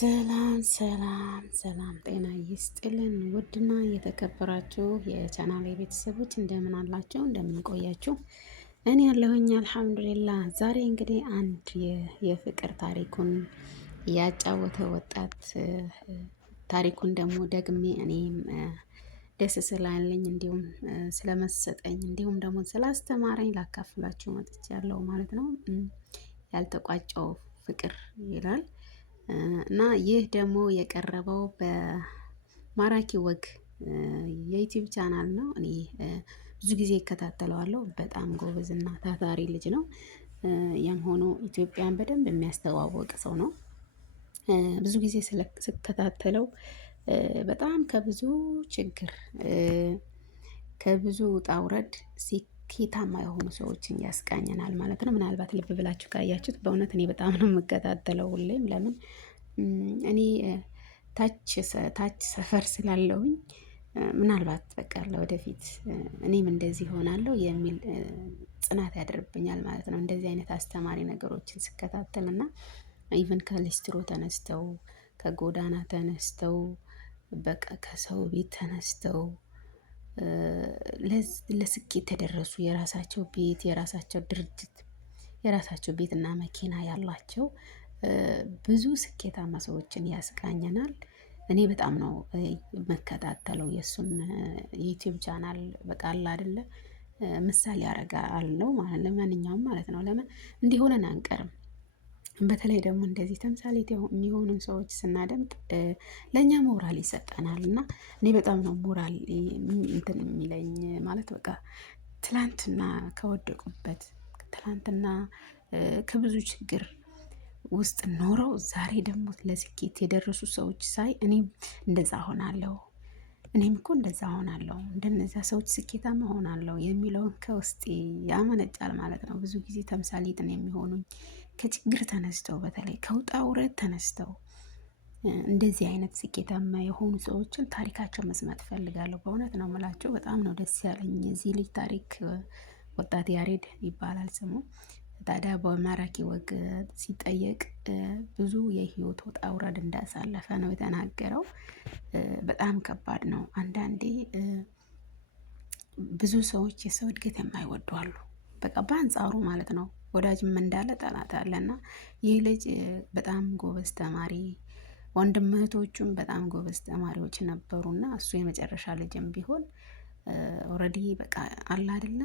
ሰላም ሰላም ሰላም ጤና ይስጥልን። ውድና የተከበራችሁ የቻናሌ ቤተሰቦች እንደምን አላችሁ? እንደምን ቆያችሁ? እኔ ያለሁኝ አልሐምዱሊላህ። ዛሬ እንግዲህ አንድ የፍቅር ታሪኩን ያጫወተ ወጣት ታሪኩን ደግሞ ደግሜ እኔም ደስ ስላለኝ እንዲሁም ስለመሰጠኝ እንዲሁም ደግሞ ስላስተማረኝ ላካፍላችሁ መጥቻለሁ ማለት ነው። ያልተቋጨው ፍቅር ይላል እና ይህ ደግሞ የቀረበው በማራኪ ወግ የዩቲዩብ ቻናል ነው። እኔ ብዙ ጊዜ እከታተለዋለሁ። በጣም ጎበዝና ታታሪ ልጅ ነው። ያም ሆኖ ኢትዮጵያን በደንብ የሚያስተዋወቅ ሰው ነው። ብዙ ጊዜ ስከታተለው በጣም ከብዙ ችግር ከብዙ ውጣ ውረድ ስኬታማ የሆኑ ሰዎችን ያስቃኘናል ማለት ነው። ምናልባት ልብ ብላችሁ ካያችሁት በእውነት እኔ በጣም ነው የምከታተለው ሁሌም። ለምን እኔ ታች ሰፈር ስላለሁኝ ምናልባት በቃ ለወደፊት እኔም እንደዚህ ሆናለሁ የሚል ጽናት ያደርብኛል ማለት ነው። እንደዚህ አይነት አስተማሪ ነገሮችን ስከታተል እና ኢቭን ከሊስትሮ ተነስተው ከጎዳና ተነስተው በቃ ከሰው ቤት ተነስተው ለስኬት የደረሱ የራሳቸው ቤት የራሳቸው ድርጅት የራሳቸው ቤትና መኪና ያላቸው ብዙ ስኬታማ ሰዎችን ያስቃኘናል። እኔ በጣም ነው መከታተለው የእሱን ዩቲዩብ ቻናል በቃ አለ አይደለ ምሳሌ ያደርጋል ማለት ለማንኛውም ማለት ነው። ለምን እንዲሆነን አንቀርም። በተለይ ደግሞ እንደዚህ ተምሳሌት የሚሆኑን ሰዎች ስናደምጥ ለእኛ ሞራል ይሰጠናል። እና እኔ በጣም ነው ሞራል እንትን የሚለኝ ማለት በቃ ትላንትና ከወደቁበት ትላንትና ከብዙ ችግር ውስጥ ኖረው ዛሬ ደግሞ ለስኬት የደረሱ ሰዎች ሳይ እኔም እንደዛ ሆናለሁ፣ እኔም እኮ እንደዛ ሆናለሁ፣ እንደነዛ ሰዎች ስኬታማ ሆናለሁ የሚለውን ከውስጤ ያመነጫል ማለት ነው። ብዙ ጊዜ ተምሳሌትን የሚሆኑኝ ከችግር ተነስተው በተለይ ከውጣ ውረድ ተነስተው እንደዚህ አይነት ስኬታማ የሆኑ ሰዎችን ታሪካቸው መስማት እፈልጋለሁ። በእውነት ነው የምላቸው። በጣም ነው ደስ ያለኝ የዚህ ልጅ ታሪክ። ወጣት ያሬድ ይባላል ስሙ። ታዲያ በማራኪ ወግ ሲጠየቅ ብዙ የህይወት ውጣ ውረድ እንዳሳለፈ ነው የተናገረው። በጣም ከባድ ነው። አንዳንዴ ብዙ ሰዎች የሰው እድገት የማይወዱ አሉ። በቃ በአንጻሩ ማለት ነው። ወዳጅም እንዳለ ጠላት አለና ይህ ልጅ በጣም ጎበዝ ተማሪ፣ ወንድም እህቶቹም በጣም ጎበዝ ተማሪዎች ነበሩና እሱ የመጨረሻ ልጅም ቢሆን ኦልሬዲ በቃ አለ አይደለ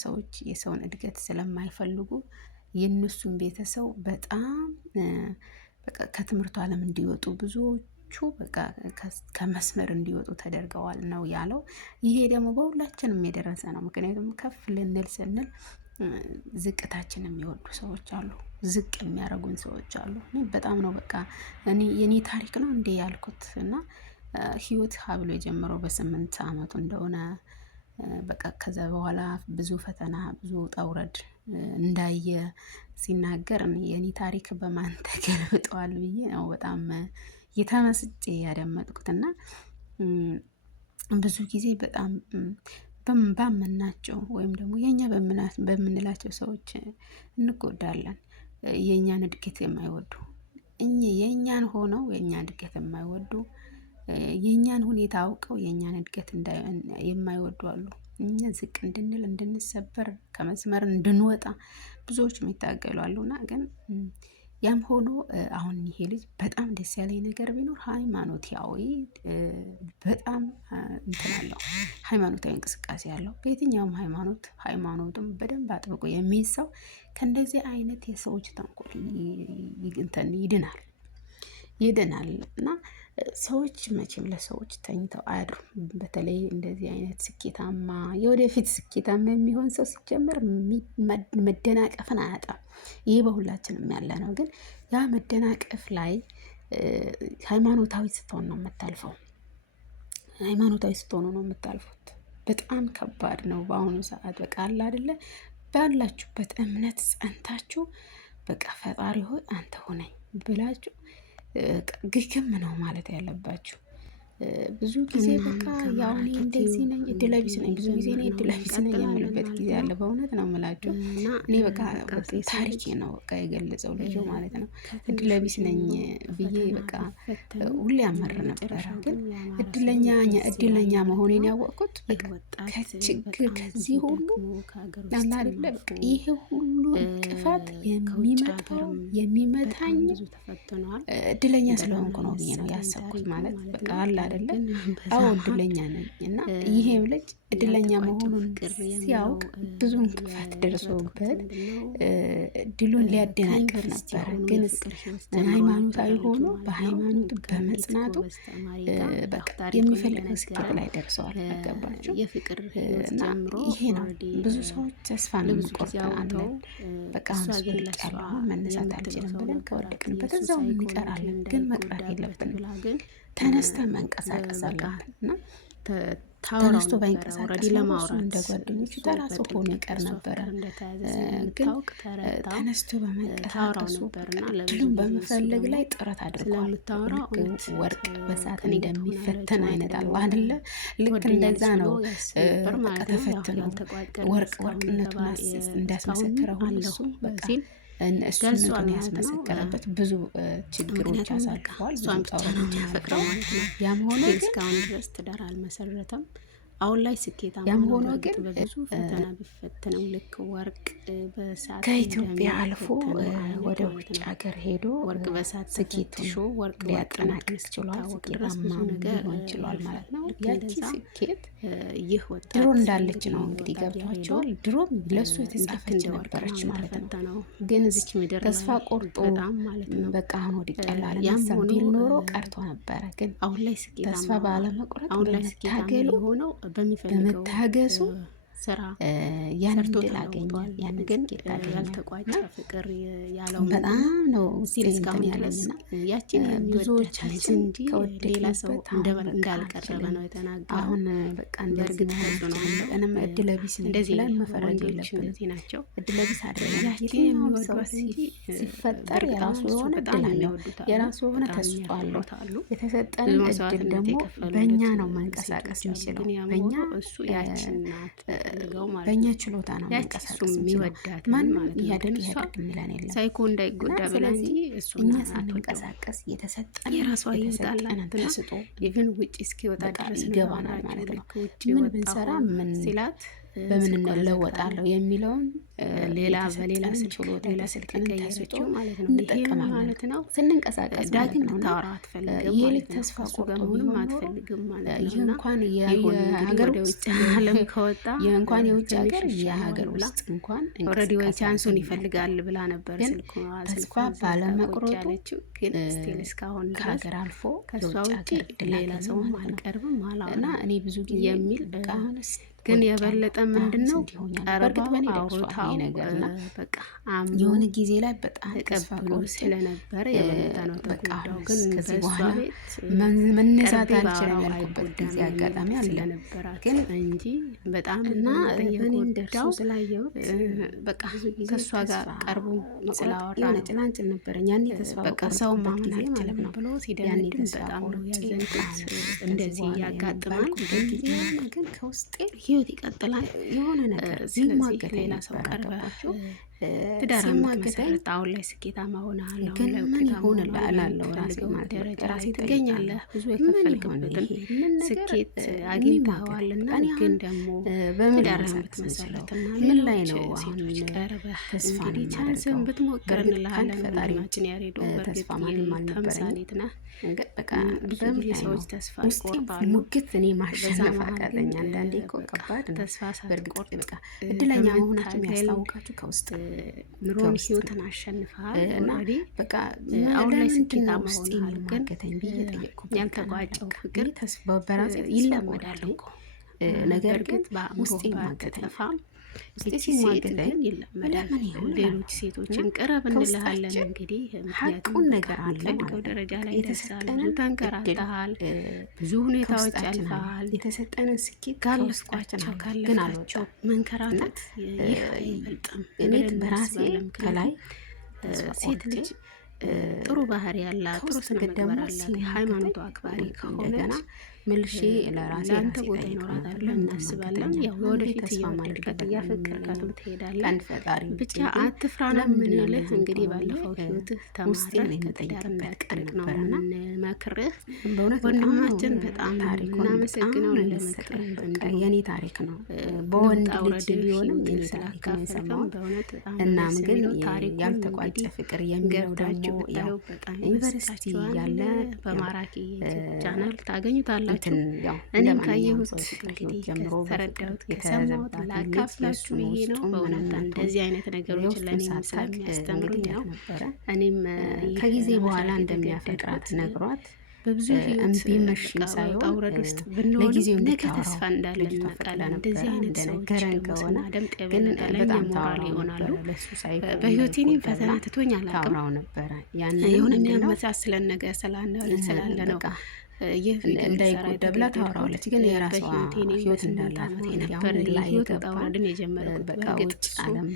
ሰዎች የሰውን እድገት ስለማይፈልጉ የእነሱን ቤተሰብ በጣም በቃ ከትምህርቱ ዓለም እንዲወጡ ብዙዎቹ በቃ ከመስመር እንዲወጡ ተደርገዋል ነው ያለው። ይሄ ደግሞ በሁላችንም የደረሰ ነው። ምክንያቱም ከፍ ልንል ስንል ዝቅታችን የሚወዱ ሰዎች አሉ፣ ዝቅ የሚያደርጉን ሰዎች አሉ። በጣም ነው በቃ እኔ የኔ ታሪክ ነው እንዴ ያልኩት እና ህይወት ሀብሎ የጀመረው በ8 አመቱ እንደሆነ በቃ ከዛ በኋላ ብዙ ፈተና ብዙ ውጣ ውረድ እንዳየ ሲናገር የኔ ታሪክ በማን ተገልብጧል ብዬ ነው በጣም የተመስጬ ያደመጥኩት። እና ብዙ ጊዜ በጣም ባመናቸው ወይም ደግሞ የኛ በምንላቸው ሰዎች እንጎዳለን። የኛን እድገት የማይወዱ የኛን ሆነው የኛን እድገት የማይወዱ የኛን ሁኔታ አውቀው የኛን እድገት የማይወዱ አሉ። እኛ ዝቅ እንድንል እንድንሰበር ከመስመር እንድንወጣ ብዙዎች የሚታገሉ አሉና ግን ያም ሆኖ አሁን ይሄ ልጅ በጣም ደስ ያለኝ ነገር ቢኖር ሃይማኖታዊ በጣም እንትን አለው። ሃይማኖታዊ እንቅስቃሴ አለው። በየትኛውም ሃይማኖቱም በደንብ አጥብቆ የሚይዝ ሰው ከእንደዚህ አይነት የሰዎች ተንኮል እንትን ይድናል። እና ሰዎች መቼም ለሰዎች ተኝተው አያድሩም። በተለይ እንደዚህ አይነት ስኬታማ የወደፊት ስኬታማ የሚሆን ሰው ሲጀመር መደናቀፍን አያጣም። ይሄ በሁላችንም ያለ ነው። ግን ያ መደናቀፍ ላይ ሃይማኖታዊ ስትሆን ነው የምታልፈው። ሃይማኖታዊ ስትሆኑ ነው የምታልፉት። በጣም ከባድ ነው በአሁኑ ሰዓት። በቃ አለ አይደለ ባላችሁበት እምነት ጸንታችሁ በቃ ፈጣሪ ሆይ አንተ ሆነኝ ብላችሁ ግግም ነው ማለት ያለባችሁ። ብዙ ጊዜ በቃ ያው እኔ እንደዚህ ነኝ፣ እድለቢስ ነኝ፣ ብዙ ጊዜ እኔ እድለቢስ ነኝ የምልበት ጊዜ አለ። በእውነት ነው የምላችሁ። እኔ በቃ ታሪኬ ነው በቃ የገለጸው ልጁ ማለት ነው። እድለቢስ ነኝ ብዬ በቃ ሁሌ ያመር ነበረ። ግን እድለኛ መሆኔን ያወቅኩት በቃ ከችግር ከዚህ ሁሉ አለ አይደለ በቃ ይሄ ሁሉ እንቅፋት የሚመታኝ እድለኛ ስለሆንኩ ነው ብዬ ነው ያሰብኩት። ማለት በቃ አለ አይደለ አዎ እድለኛ ነኝ። እና ይሄም ልጅ እድለኛ መሆኑን ሲያውቅ ብዙ እንቅፋት ደርሶበት ድሉን ሊያደናቅፍ ነበረ። ግን ሃይማኖታዊ ሆኖ በሃይማኖቱ በመጽናቱ በቃ የሚፈልገው ስኬት ላይ ደርሰዋል። ገባችሁ? እና ይሄ ነው ብዙ ሰዎች ተስፋ እንቆርጣለን። በቃ አሁን ያለው መነሳት አልችልም ብለን ከወደቅንበት እዛው እንቀራለን። ግን መቅረት የለብንም። ተነስተን መንቀሳቀስ አለብን እና ተነስቶ ባይንቀሳቀስ ለማውራት እንደ ጓደኞቹ ተራሱ ሆኖ ይቀር ነበረ። ግን ተነስቶ በመንቀሳቀሱ ድሉን በመፈለግ ላይ ጥረት አድርጓል። ወርቅ በሳት እንደሚፈተን አይነት አለ አይደለ? ልክ እንደዛ ነው። በቃ ተፈትኖ ወርቅነቱን እንዳስመሰከረ ሁሉ እሱ በቃ እሱነቱን ያስመሰከረበት ብዙ ችግሮች አሳልፈዋል። ያም ሆኖ እስካሁን ድረስ ትዳር አልመሰረተም። አሁን ላይ ስኬታማ ሆኖ ግን በብዙ ፈተና ቢፈተንም ልክ ወርቅ በሳት ከኢትዮጵያ አልፎ ወደ ውጭ ሀገር ሄዶ ወርቅ በሳት ስኬቱን ወርቅ ሊያጠናቅቅ ችሏል። ስኬታማ ሊሆን ችሏል ማለት ነው። ያቺ ስኬት ይህ ወጣት ድሮ እንዳለች ነው እንግዲህ ገብቷቸዋል። ድሮም ለሱ የተጻፈች ነበረች ማለት ነው። ግን እዚች ምድር ተስፋ ቆርጦ በቃ አሁን ወድቄያለሁ አለመሰም ቢል ኖሮ ቀርቶ ነበረ። ግን አሁን ላይ ስኬታማ ተስፋ ባለመቁረጥ በመታገሉ ሆነው በመታገሱ ስራ ያን ድል አገኛል። ያን ግን ያልተቋጨ ፍቅር ያለው በጣም ነው እስካሁን ያለኝና ያቺን ብዙዎቻችን እንጂ ሌላ ሰው እንዳልቀረበ ነው የተናገረው። አሁን በቃ እንደርግጥ ነው እኔም እድለቢስ ነኝ ብለን መፈረጅ የለብንም። ናቸው እድለቢስ አይደለም። ያቺን ሰው ሲፈጠር የራሱ የሆነ እድል አለው፣ የራሱ የሆነ ተስጦ አለው። የተሰጠን እድል ደግሞ በእኛ ነው መንቀሳቀስ የሚችለው። በእኛ እሱ ያቺን ናት በእኛ ችሎታ ነው መንቀሳቀስ የሚወዳት ማንም ያደርግ የሚለን የለም። ሳይኮ እንዳይጎዳ ብለን እንጂ እኛ ሳንንቀሳቀስ የተሰጠን የራሷ ይወጣላን ተስጦ ኢቭን ውጪ እስኪወጣ ድረስ ይገባናል ማለት ነው። ምን ብንሰራ ምን ሲላት በምን እንለወጣለሁ የሚለውን ሌላ በሌላ ችሎታ ሌላ ስልክ ቀየረችው ማለት ነው። እንጠቀማለን ማለት ነው። ስንንቀሳቀስ ዳግም ልታወራ አትፈልግም። ይሄ ልጅ ተስፋ ቆርጦም አትፈልግም ማለት ነው። ይሄ እንኳን የሀገር ውስጥ ዓለም ከወጣ የእንኳን የውጭ ሀገር የሀገር ውስጥ እንኳን ኦልሬዲ ወይ ቻንሱን ይፈልጋል ብላ ነበር። ስልኩ ተስፋ ባለመቁረጡ ግን ስቲል እስካሁን ከሀገር አልፎ ከሷ ውጪ ሌላ ሰው አልቀርብም እና እኔ ብዙ ጊዜ የሚል በቃ ግን የበለጠ ምንድነው ቀርበው አውርታው ነገርና በቃ የሆነ ጊዜ ላይ በጣም ተቀብሎ ስለነበረ የበለጠ ነው ተጎዳው። ግን ከዚህ በኋላ መነሳት አልችልም ያልኩበት ጊዜ አጋጣሚ ስለነበረ ግን እንጂ በጣም እና እኔ እንደርሱ ስላየሁት በቃ ከሷ ጋር ቀርቦ ስላወራ የሆነ ጭላንጭል ነበረኝ። ያኔ ተስፋ በቃ ሰው ማመን አልችልም ብሎ ሲደነድን በጣም ነው ያዘንኩት። እንደዚህ ያጋጥማል ግን ከውስጤ ህይወት ይቀጥላል። የሆነ ነገር ሲማገድ ሌላ ሰው ቀርባቸው ትዳር መሰረት አሁን ላይ ስኬታማ ሆነሃል። ግን ምን ይሆን እላለሁ ራሴ ማለት ራሴ ትገኛለህ ብዙ የከፈልክበትን ስኬት አግኝተኸዋልና ግን ደግሞ በትዳር የምትመሰረትና ምን ላይ ነው አሁን ቀርበህ ተስፋ እንግዲህ ቻንስን ብትሞክር እንልሃለን። ፈጣሪያችን ያሬዶ ተስፋ ማንም አልነበረኝ ነህ። በቃ ብዙ ጊዜ ሰዎች ተስፋ ይቆርጣሉ። ሙግት እኔ ማሸነፍ አቃተኝ። አንዳንዴ እኮ ከባድ ነው ተስፋ ሳትቆርጥ በቃ እድለኛ መሆናችሁ የሚያስታውቃችሁ ከውስጥ ኑሮን ህይወትን አሸንፈሃል እና በቃ አሁን ላይ ስኬታማ ሆነሃል። ግን ብዬ ጠየቅኩት። ያልተቋጨው ፍቅር ተስፋ በራሴ ይለመዳል እኮ ነገር ግን ውስጤ ማገተፋም ውስጤ ሲማገተኝ ይለመዳል። ሌሎች ሴቶችን ቅረብ እንልሃለን እንግዲህ ምክንያቱም ነገር አለ ፈልገው ደረጃ ላይ የተሰጠን ተንከራተሃል፣ ብዙ ሁኔታዎች አልፈሃል። የተሰጠንን ስኬት ካለፍኳቸው መንከራተት ይህ አይበልጥም። እኔ በራሴ ከላይ ሴት ልጅ ጥሩ ባህሪ ያላት ጥሩ ስነ ምግባር ያላት ሃይማኖቱ አክባሪ ከሆነች መልሼ ለራሴ ለአንተ ቦታ ይኖራታል ብለን እናስባለን። ያው ወደፊት እየወደድካት እያፈቀርካትም ትሄዳለህ። ብቻ አትፍራ ነው የምንልህ። እንግዲህ ባለፈው ህይወትህ ተማረህ ከትዳር እንዳትርቅ ነው የምንመክርህ። ወንድማችን በጣም እናመሰግነው ለምክርህ። የኔ ታሪክ ነው በወንድ ልጅ ቢሆንም የኔ ታሪክ ነው የሰማሁት። እናም ግን ያልተቋጨ ፍቅር የሚለው ደግሞ ዩኒቨርሲቲ ያለ በማራኪ ቻናል ታገኙታላችሁ። እኔም ካየሁት እንግዲህ ከተረዳሁት ከሰማሁት ላካፍላችሁ ብዬ ነው። በእውነት እንደዚህ አይነት ነገሮች ለእኔ ስለሚያስተምሩኝ ነው። እኔም ከጊዜ በኋላ እንደሚያፈቅራት ነግሯት በብዙ እምቢ መሽ ሳይሆን ውረድ ውስጥ ብንሆን ነገ ተስፋ እንዳለን እናውቃለን። እንደዚህ አይነት ሰዎች ከሆነ ግን በጣም ሞራል ይሆናሉ። በህይወቴ እኔም ፈተና ትቶኝ አላውቅም። የሆነ የሚያመሳስለን ነገር ስላለ ነው ይህ እንዳይጎዳ ብላ ታወራዋለች። ግን የራሷ ህይወት እንዳላት የነበረ ህይወት ውጣ ውረድን የጀመረው በእርግጥ ዓለም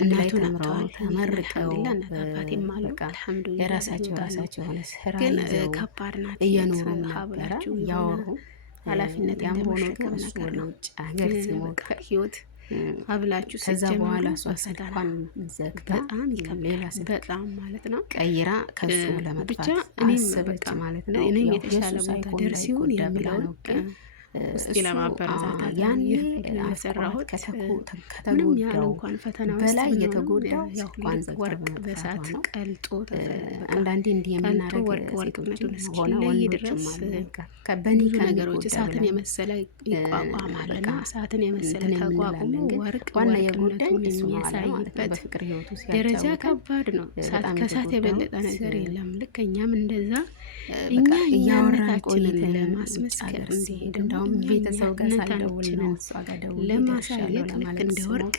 እናቱን አምረው ተመርቀው የራሳቸው የሆነ ስራ ይዘው ከባድ ናት እየኖሩ ነበረ ያወሩ ኃላፊነት ያምሆነ ከእሱ ወደ ውጭ ሀገር ሲሞክር ህይወት አብላችሁ ከዛ በኋላ እሷ ስልኳን ዘግታ በጣም ሌላ ስልክ በጣም ማለት ነው ቀይራ ከሱ ለመጥፋት አሰበች ማለት ነው። እኔ የተሻለ ቦታ ደርስ ይሁን የሚለው እስቲ ለማበረታታት ያን የሰራሁት ምንም ያህል እንኳን ፈተና በላይ የተጎዳው ስልኳን ወርቅ በሳት ቀልጦ አንዳንዴ እንዲህ የምናደርግ ወርቅነቱን እስኪለይ ድረስ ከበኒ ነገሮች እሳትን የመሰለ ይቋቋማልና እሳትን የመሰለ ተቋቁሞ ወርቅ ዋና የጎዳኝ የሚያሳይበት ደረጃ ከባድ ነው። እሳት ከእሳት የበለጠ ነገር የለም። ልክ እኛም እንደዛ እኛ እኛነታችንን ለማስመስከር እንዲሄድ እንዳውም ቤተሰብ ጋር ሳልደውል ነው እሷ ጋር ደውዬ ለማሳየት ልክ እንደ ወርቅ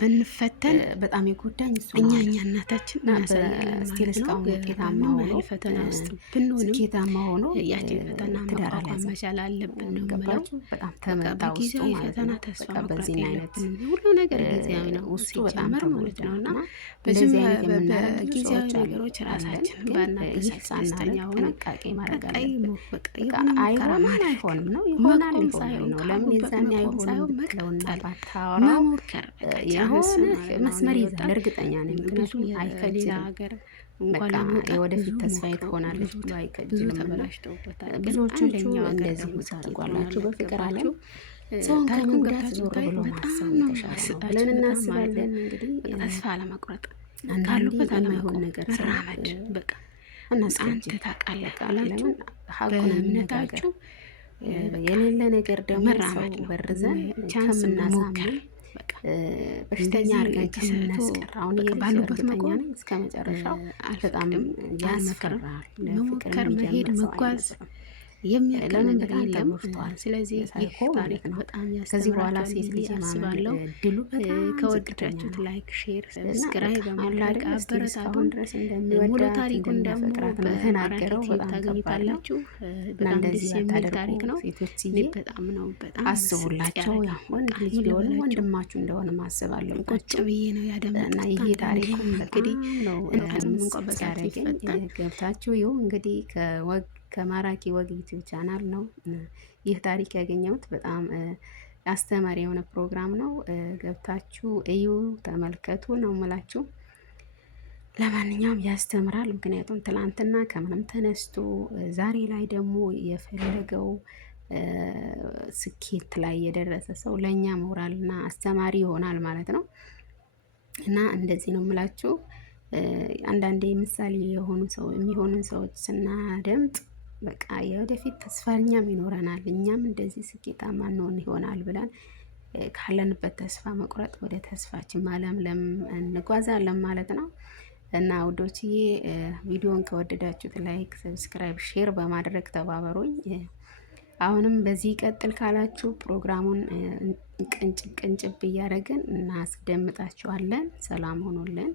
ብንፈተን በጣም የጎዳኝ እሱ እኛ እናታችን እናሳያለን ማለት ነው። ውጤታማ ሆኖ ፈተና ውስጥ ብንሆንም ስኬታማ ሆኖ ያቺን ፈተና መቋቋም መቻል አለብን ነው የምለው። በጣም ተመጣ ውስጡ ፈተና ተስፋ መቁረጥ የለብንም። ሁሉ ነገር ጊዜያዊ ነው ሲጀመር ማለት ነው። እና በዚህ በጊዜያዊ ነገሮች ራሳችንን ባናገሳስ ደስተኛ ሆነ ጥንቃቄ ማድረግ አለብን። አይሆንም ነው ይሆናል ሳይሆን ነው ለምን የዛን አይሆን ሳይሆን መቀጠል መሞከር የሆነ መስመር ይዛል እርግጠኛ ነኝ። ምክንያቱም አይከጅልም ሀገር እንኳን የወደፊት ተስፋዬ ትሆናለች ብሎ አይከጅልም። ብዙ ተበላሽተውበታል። ብዙዎቹ እንደዚህ ታደርጓላችሁ በፍቅር ዓለም ሰውን ከመጉዳት ዞር ብሎ ማሰብ የተሻለ ብለን እናስባለን። እንግዲህ ተስፋ ለመቁረጥ ካሉበት የማይሆን ነገር መራመድ በቃ አንተ ታውቃለህ ቃላችሁ በእምነታችሁ የሌለ ነገር ደግሞ ሰው በርዘን ቻንስ እናሳምር በሽተኛ አድርገን ከምናስቀር አሁን ባሉበት መቆም እስከ መጨረሻው በጣም ያስፈራል። መሞከር መሄድ መጓዝ የሚያቀል ነገር የለም። ስለዚህ ይህ ታሪክ ነው በጣም ያስተምራል ብዬ አስባለሁ። ከወደዳችሁት ላይክ፣ ሼር፣ ሰብስክራይብ በማድረግ አበረታቱን። ሙሉ ታሪኩን ደግሞ በተናገረው ታገኙታላችሁ። በጣም ደስ የሚል ታሪክ ነው። በጣም ነው በጣም አስቡላቸው። ወንድ ልጅ ቢሆን ወንድማችሁ እንደሆነ ማሰብ አለባችሁ። ቁጭ ብዬ ነው ያደመጥኩት እና ይሄ ታሪክ እንግዲህ እንቆበሳ ይፈታል ገብታችሁ ይኸው እንግዲህ ከማራኪ ወግ ዩቲዩብ ቻናል ነው ይህ ታሪክ ያገኘሁት። በጣም አስተማሪ የሆነ ፕሮግራም ነው። ገብታችሁ እዩ፣ ተመልከቱ ነው የምላችሁ። ለማንኛውም ያስተምራል። ምክንያቱም ትላንትና ከምንም ተነስቶ ዛሬ ላይ ደግሞ የፈለገው ስኬት ላይ የደረሰ ሰው ለእኛ ሞራልና አስተማሪ ይሆናል ማለት ነው። እና እንደዚህ ነው የምላችሁ። አንዳንዴ ምሳሌ የሚሆኑን ሰዎች ስናደምጥ በቃ የወደፊት ተስፋ እኛም ይኖረናል፣ እኛም እንደዚህ ስኬታማ እንሆን ይሆናል ብለን ካለንበት ተስፋ መቁረጥ ወደ ተስፋችን ማለምለም እንጓዛለን ማለት ነው። እና ውዶችዬ ቪዲዮን ከወደዳችሁት ላይክ፣ ሰብስክራይብ፣ ሼር በማድረግ ተባበሩኝ። አሁንም በዚህ ቀጥል ካላችሁ ፕሮግራሙን ቅንጭብ እያደረግን እናስደምጣችኋለን። ሰላም ሆኖልን